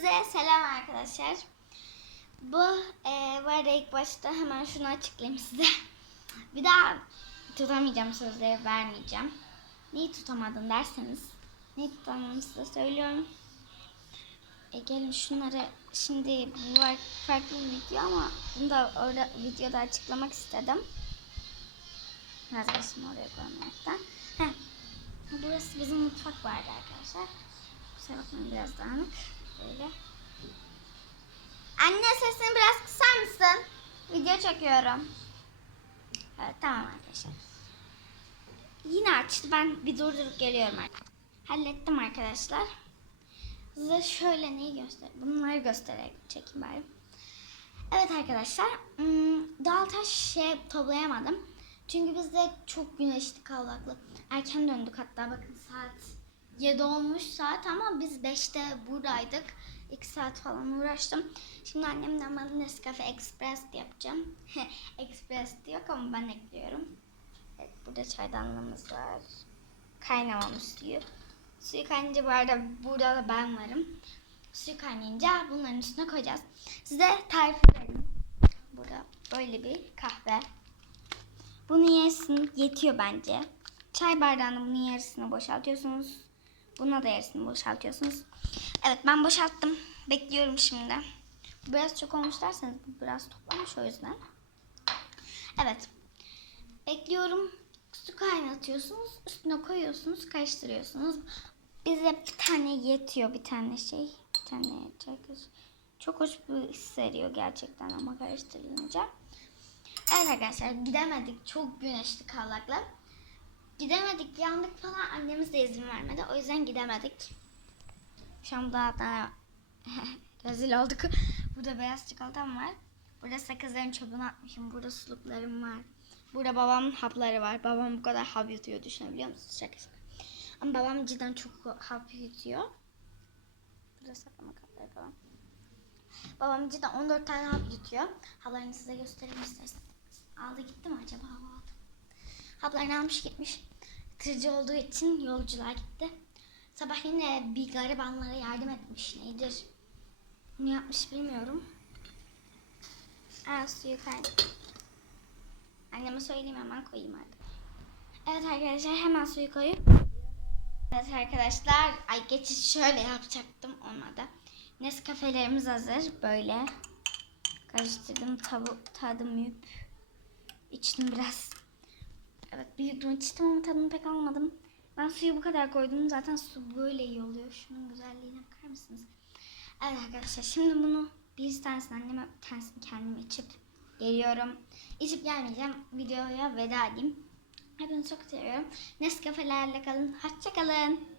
Hepinize selam arkadaşlar. Bu e, var ya ilk başta hemen şunu açıklayayım size. Bir daha tutamayacağım sözleri vermeyeceğim. Neyi tutamadın derseniz. Neyi tutamadığımı size söylüyorum. E, gelin şunları şimdi bu var farklı bir video ama bunu da orada videoda açıklamak istedim. Resim oraya koymaktan. Heh. Burası bizim mutfak vardı arkadaşlar. Kusura bakmayın biraz dağınık. Böyle. Anne sesini biraz kısar mısın? Video çekiyorum. Evet tamam arkadaşlar. Yine açtı. Ben bir durdurup geliyorum. Hallettim arkadaşlar. Size şöyle neyi göster? Bunları göstererek çekeyim bari. Evet arkadaşlar. hmm, Dal taş şey toplayamadım. Çünkü biz de çok güneşli kavlaklı. Erken döndük hatta bakın saat 7 olmuş saat ama biz 5'te buradaydık. 2 saat falan uğraştım. Şimdi annemden bana Nescafe Express yapacağım. Express yok ama ben ekliyorum. Evet, burada çaydanlığımız var. Kaynamamış suyu. Suyu kaynayınca bu arada burada da ben varım. Suyu kaynayınca bunların üstüne koyacağız. Size tarif verelim. Burada böyle bir kahve. Bunu yersin yetiyor bence. Çay bardağının bunun yarısını boşaltıyorsunuz. Buna da yarısını boşaltıyorsunuz. Evet ben boşalttım. Bekliyorum şimdi. Biraz çok olmuş derseniz bu biraz toplamış o yüzden. Evet. Bekliyorum. Su kaynatıyorsunuz. Üstüne koyuyorsunuz. Karıştırıyorsunuz. Bize bir tane yetiyor. Bir tane şey. Bir tane çay. Çok hoş bir his veriyor gerçekten ama karıştırılınca. Evet arkadaşlar gidemedik. Çok güneşli kavlakla. Gidemedik yandık falan annemiz de izin vermedi. O yüzden gidemedik. Şu an daha da rezil olduk. Burada beyaz çikolatam var. Burada sakızların çöpünü atmışım. Burada suluklarım var. Burada babamın hapları var. Babam bu kadar hap yutuyor düşünebiliyor musunuz? Şaka şaka. Ama babam cidden çok hap yutuyor. Burada saklama kapları falan. Babam cidden 14 tane hap yutuyor. Haplarını size göstereyim isterseniz. Aldı gitti mi acaba hava aldı? Haplarını almış gitmiş. Tırcı olduğu için yolculuğa gitti. Sabah yine bir garibanlara yardım etmiş. Nedir? Ne yapmış bilmiyorum. Aa suyu kaydı. Anneme söyleyeyim hemen koyayım artık. Evet arkadaşlar hemen suyu koyup. Evet arkadaşlar ay geçiş şöyle yapacaktım olmadı. Nescafelerimiz hazır böyle. Karıştırdım tabu, tadım yiyip içtim biraz. Evet bir yudum içtim ama tadını pek almadım. Ben suyu bu kadar koydum. Zaten su böyle iyi oluyor. Şunun güzelliğine bakar mısınız? Evet arkadaşlar şimdi bunu bir tanesini anneme bir tanesini kendim içip geliyorum. İçip gelmeyeceğim. Videoya veda edeyim. Hepinizi çok seviyorum. Nescafelerle kalın. Hoşça kalın.